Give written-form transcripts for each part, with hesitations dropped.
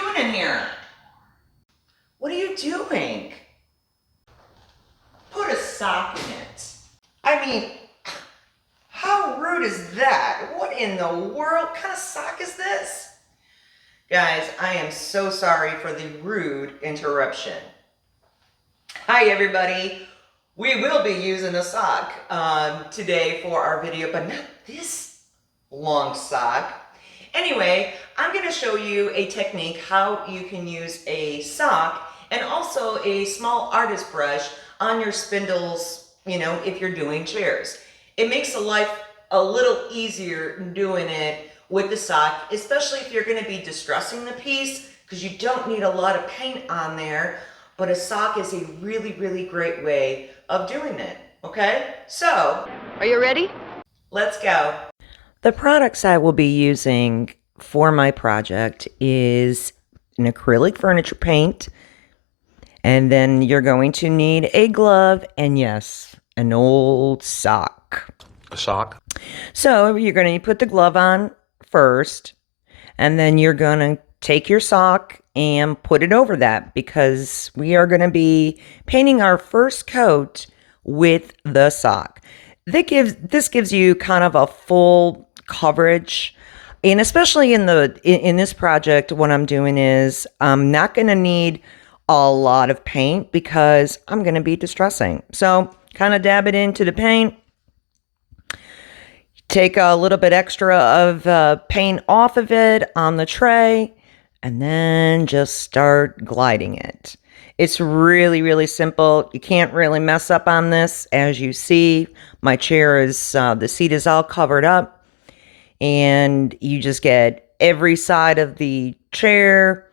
doing in here? What are you doing? Put a sock in it. I mean, how rude is that? What in the world? What kind of sock is this? Guys, I am so sorry for the rude interruption. Hi everybody. We will be using a sock today for our video, but not this long sock. Anyway, I'm going to show you a technique how you can use a sock and also a small artist brush on your spindles, if you're doing chairs. It makes the life a little easier doing it with the sock, especially if you're going to be distressing the piece, because you don't need a lot of paint on there, but a sock is a really, really great way of doing it, okay? So, are you ready? Let's go. The products I will be using for my project is an acrylic furniture paint, and then you're going to need a glove, and yes, an old sock. A sock? So you're going to put the glove on first, and then you're going to take your sock and put it over that, because we are going to be painting our first coat with the sock. This gives you kind of a full coverage, and especially in this project, what I'm doing is I'm not going to need a lot of paint because I'm going to be distressing. So kind of dab it into the paint. Take a little bit extra of paint off of it on the tray, and then just start gliding it. It's really, really simple. You can't really mess up on this. As you see, my chair is, the seat is all covered up, and you just get every side of the chair,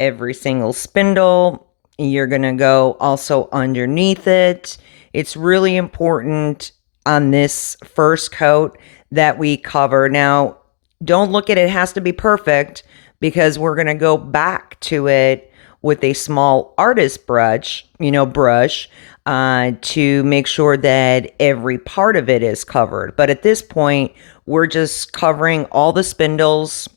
every single spindle. You're going to go also underneath it. It's really important on this first coat that we cover. Now, don't look at it, it has to be perfect, because we're going to go back to it with a small artist brush, to make sure that every part of it is covered. But at this point, we're just covering all the spindles,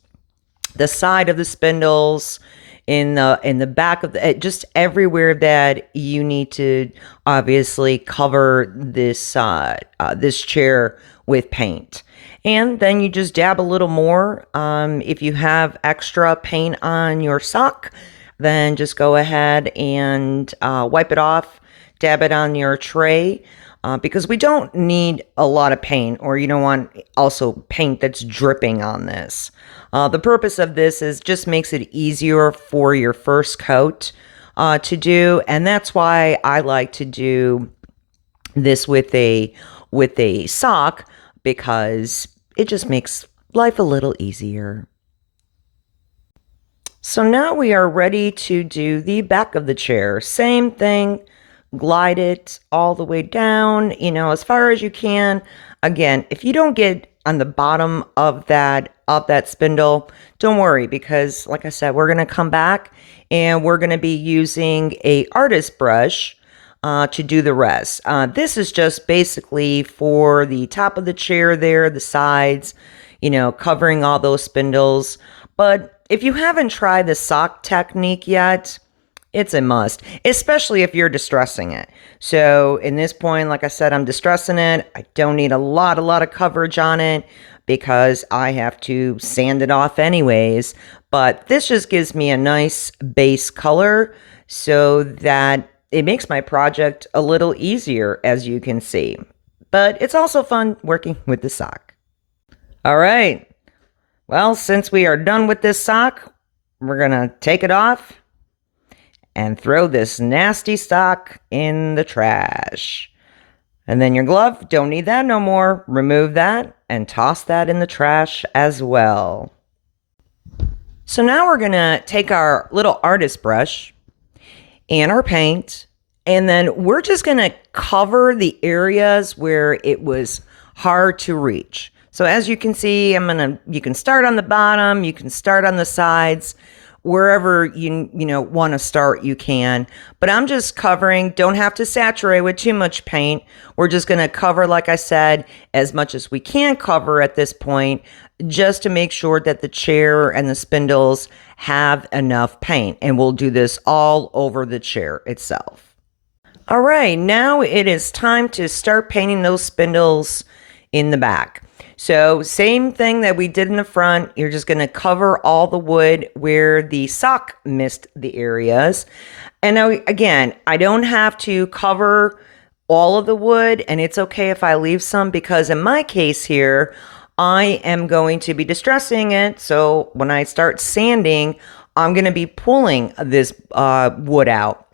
the side of the spindles, in the back of the, just everywhere that you need to obviously cover this this chair with paint. And then you just dab a little more. If you have extra paint on your sock, then just go ahead and wipe it off, dab it on your tray, because we don't need a lot of paint, or you don't want also paint that's dripping on this. The purpose of this is just makes it easier for your first coat to do, and that's why I like to do this with a sock, because it just makes life a little easier. So now we are ready to do the back of the chair. Same thing, glide it all the way down, as far as you can. Again, if you don't get on the bottom of that spindle, don't worry, because like I said, we're going to come back and we're going to be using a artist brush to do the rest. This is just basically for the top of the chair there, the sides, covering all those spindles. But if you haven't tried the sock technique yet, it's a must, especially if you're distressing it. So in this point, like I said, I'm distressing it. I don't need a lot of coverage on it because I have to sand it off anyways. But this just gives me a nice base color so that it makes my project a little easier, as you can see. But it's also fun working with the sock. All right. Well, since we are done with this sock, we're going to take it off and throw this nasty sock in the trash. And then your glove, don't need that no more. Remove that and toss that in the trash as well. So now we're going to take our little artist brush and our paint, and then we're just going to cover the areas where it was hard to reach. So as you can see, you can start on the bottom, you can start on the sides. wherever you want to start, you can. But I'm just covering, don't have to saturate with too much paint. We're just going to cover, like I said, as much as we can cover at this point, just to make sure that the chair and the spindles have enough paint. And we'll do this all over the chair itself. All right, now it is time to start painting those spindles in the back. So same thing that we did in the front, you're just gonna cover all the wood where the sock missed the areas. And now, again, I don't have to cover all of the wood, and it's okay if I leave some, because in my case here, I am going to be distressing it. So when I start sanding, I'm gonna be pulling this wood out.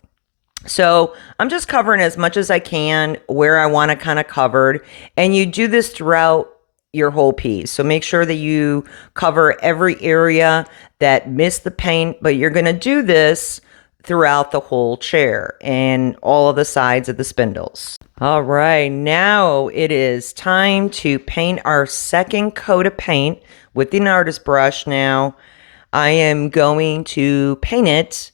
So I'm just covering as much as I can where I want it kind of covered. And you do this throughout your whole piece. So make sure that you cover every area that missed the paint, but you're going to do this throughout the whole chair and all of the sides of the spindles. All right, now it is time to paint our second coat of paint with the artist brush. Now I am going to paint it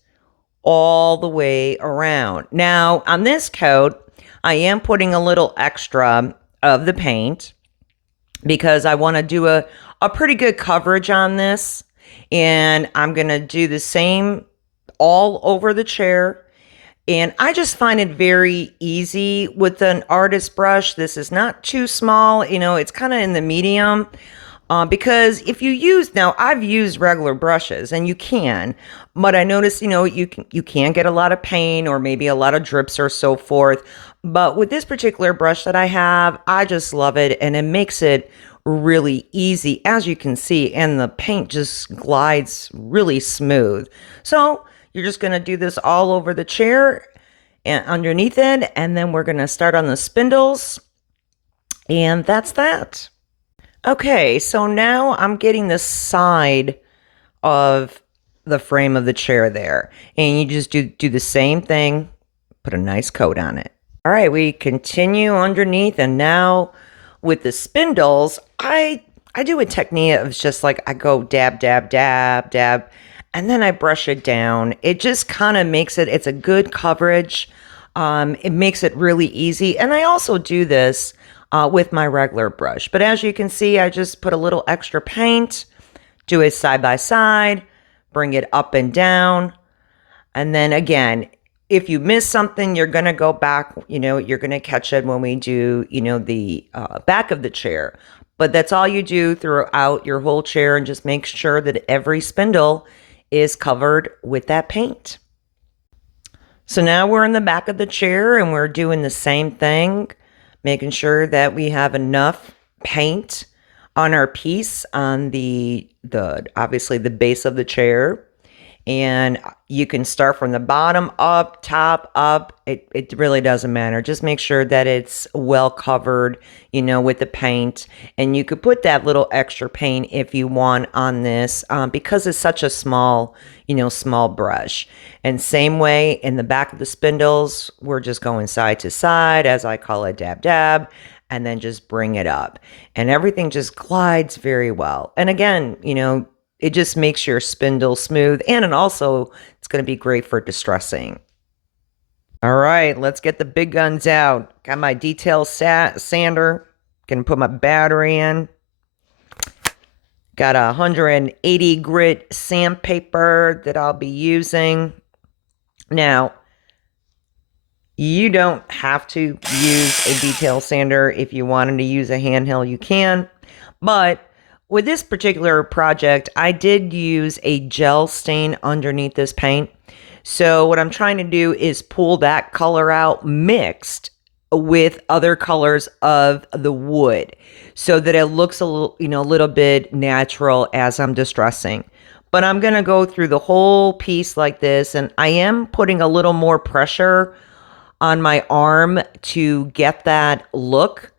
all the way around. Now on this coat, I am putting a little extra of the paint because I want to do a pretty good coverage on this. And I'm going to do the same all over the chair. And I just find it very easy with an artist brush. This is not too small, it's kind of in the medium. Because if you use, now I've used regular brushes and you can, but I noticed, you can get a lot of paint or maybe a lot of drips or so forth. But with this particular brush that I have, I just love it, and it makes it really easy, as you can see, and the paint just glides really smooth. So you're just going to do this all over the chair and underneath it, and then we're going to start on the spindles, and that's that. Okay, so now I'm getting the side of the frame of the chair there. And you just do the same thing, put a nice coat on it. All right, we continue underneath, and now with the spindles, I do a technique of just like I go dab, dab, dab, dab, and then I brush it down. It just kind of makes it's a good coverage. It makes it really easy. And I also do this with my regular brush. But as you can see, I just put a little extra paint, do it side by side, bring it up and down. And then again, if you miss something, you're going to go back, you're going to catch it when we do, the back of the chair. But that's all you do throughout your whole chair, and just make sure that every spindle is covered with that paint. So now we're in the back of the chair and we're doing the same thing, making sure that we have enough paint on our piece on the obviously the base of the chair. And you can start from the bottom up, top up. It really doesn't matter. Just make sure that it's well covered, with the paint. And you could put that little extra paint if you want on this, because it's such a small, small brush. And same way in the back of the spindles, we're just going side to side, as I call it, dab, dab, and then just bring it up. And everything just glides very well. And again, it just makes your spindle smooth, and also it's going to be great for distressing. All right, let's get the big guns out. Got my detail sander. Gonna put my battery in. Got a 180 grit sandpaper that I'll be using. Now, you don't have to use a detail sander. If you wanted to use a handheld, you can. But with this particular project, I did use a gel stain underneath this paint. So what I'm trying to do is pull that color out mixed with other colors of the wood so that it looks a little bit natural as I'm distressing. But I'm going to go through the whole piece like this, and I am putting a little more pressure on my arm to get that look.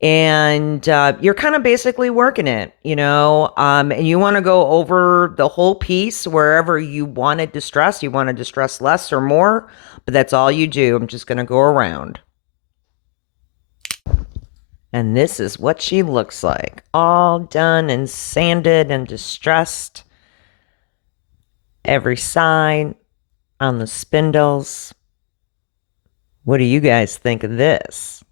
And you're kind of basically working it, and you want to go over the whole piece wherever you want to distress. You want to distress less or more, but that's all you do. I'm just going to go around. And this is what she looks like, all done and sanded and distressed. every side on the spindles. What do you guys think of this?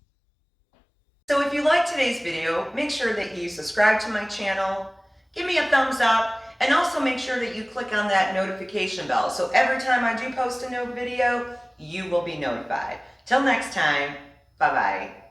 So if you like today's video, make sure that you subscribe to my channel, give me a thumbs up, and also make sure that you click on that notification bell so every time I do post a new video, you will be notified. Till next time, bye-bye.